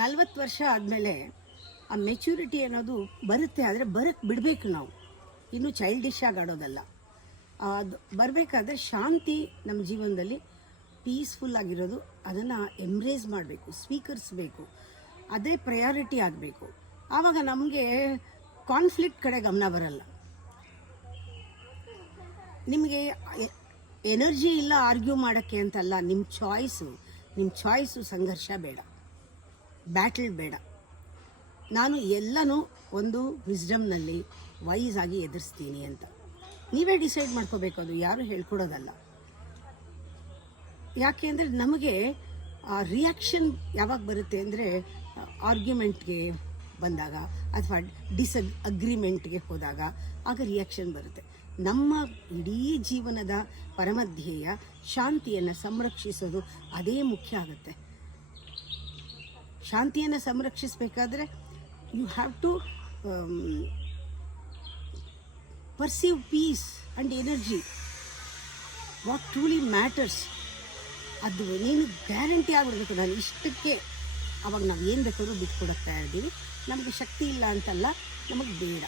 40 ವರ್ಷ ಆದಮೇಲೆ ಆ ಮೆಚ್ಯೂರಿಟಿ ಅನ್ನೋದು ಬರುತ್ತೆ, ಆದರೆ ಬರೋಕ್ಕೆ ಬಿಡಬೇಕು ನಾವು. ಇನ್ನೂ ಚೈಲ್ಡಿಶ್ ಆಗಿ ಆಡೋದಲ್ಲ. ಅದು ಬರಬೇಕಾದ್ರೆ ಶಾಂತಿ ನಮ್ಮ ಜೀವನದಲ್ಲಿ ಪೀಸ್ಫುಲ್ ಆಗಿರೋದು, ಅದನ್ನು ಎಂಬ್ರೇಸ್ ಮಾಡಬೇಕು, ಸ್ವೀಕರಿಸಬೇಕು. ಅದೇ ಪ್ರಯಾರಿಟಿ ಆಗಬೇಕು. ಆವಾಗ ನಮಗೆ ಕಾನ್ಫ್ಲಿಕ್ಟ್ ಕಡೆ ಗಮನ ಬರಲ್ಲ. ನಿಮಗೆ ಎನರ್ಜಿ ಇಲ್ಲ ಆರ್ಗ್ಯೂ ಮಾಡೋಕ್ಕೆ ಅಂತಲ್ಲ, ನಿಮ್ಮ ಚಾಯ್ಸು ಸಂಘರ್ಷ ಬೇಡ, ಬ್ಯಾಟಲ್ ಬೇಡ. ನಾನು ಎಲ್ಲನೂ ಒಂದು ವಿಸ್ಡಮ್ನಲ್ಲಿ ವೈಸ್ ಆಗಿ ಎದುರಿಸ್ತೀನಿ ಅಂತ ನೀವೇ ಡಿಸೈಡ್ ಮಾಡ್ಕೋಬೇಕು. ಅದು ಯಾರು ಹೇಳ್ಕೊಡೋದಲ್ಲ. ಯಾಕೆ ಅಂದರೆ ನಮಗೆ ಆ ರಿಯಾಕ್ಷನ್ ಯಾವಾಗ ಬರುತ್ತೆ ಅಂದರೆ ಆರ್ಗ್ಯುಮೆಂಟ್ಗೆ ಬಂದಾಗ ಅಥವಾ ಅಗ್ರಿಮೆಂಟ್ಗೆ ಹೋದಾಗ ಆಗ ರಿಯಾಕ್ಷನ್ ಬರುತ್ತೆ. ನಮ್ಮ ಇಡೀ ಜೀವನದ ಪರಮಧ್ಯೇಯ ಶಾಂತಿಯನ್ನು ಸಂರಕ್ಷಿಸೋದು ಅದೇ ಮುಖ್ಯ ಆಗುತ್ತೆ. ಶಾಂತಿಯನ್ನು ಸಂರಕ್ಷಿಸಬೇಕಾದ್ರೆ you have to perceive peace and energy, what truly matters. ಅದು ನೀನು ಗ್ಯಾರಂಟಿ ಆಗಿಬಿಡ್ಬೇಕು, ನಾನು ಇಷ್ಟಕ್ಕೆ. ಅವಾಗ ನಾವು ಏನು ಬೇಕಾದ್ರೂ ಬಿಟ್ಕೊಡೋಕ್ಕೆ ತಯಾರಿದ್ದೀವಿ. ನಮಗೆ ಶಕ್ತಿ ಇಲ್ಲ ಅಂತಲ್ಲ, ನಮಗೆ ಬೇಡ.